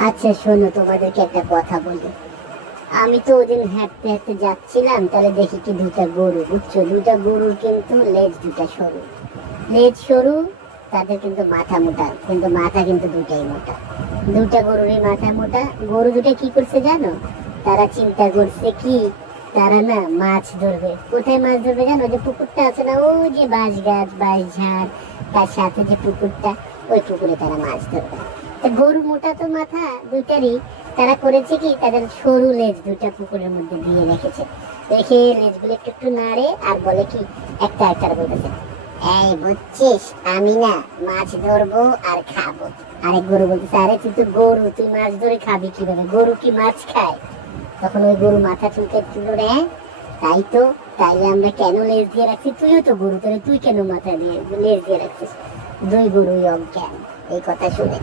আচ্ছা শোনো, তোমাদেরকে একটা কথা বলি। আমি তো ওদিন হাঁটতে হাঁটতে যাচ্ছিলাম, তাহলে দেখি কি দুটা গরু, বুঝছ? দুটা গরুর কিন্তু লেজ দুটা সরু। লেজ সরু, তাদের কিন্তু মাথা মোটা, কিন্তু মাথা কিন্তু দুটাই মোটা। দুটা গরুরই মাথা মোটা। গরু দুটা কি করছে জানো? তারা চিন্তা করছে কি, তারা না মাছ ধরবে। কোথায় মাছ ধরবে জানো? যে পুকুরটা আছে না, ওই যে বাঁশ গাছ বাঁশ ঝাড় তার সাথে যে পুকুরটা। ওই তারা মাছ ধরবে গরু মোটা তো মাথা দুটারই তারা করেছে কি, তাদের সরু লেজ দুটা পুকুরের মধ্যে দিয়ে রেখেছে। রেখে লেজগুলো একটু একটু নাড়ে আর বলে কি, একটা একটা এই বুঝছিস, আমি না মাছ ধরবো আর খাব। আরেক গরু বলতেছে, আরে তুই তো গরু, তুই মাছ ধরে খাবি কীভাবে? গরু কি মাছ খায়? তখন ওই গরু মাথা চুলকে তুলো রে তাই তো, তাইলে আমরা কেন লেজ দিয়ে রাখছি? তুইও তো গরু, তাহলে তুই কেন মাথা দিয়ে, লেজ দিয়ে রাখছিস? দুই গরুই অজ্ঞান এই কথা শুনে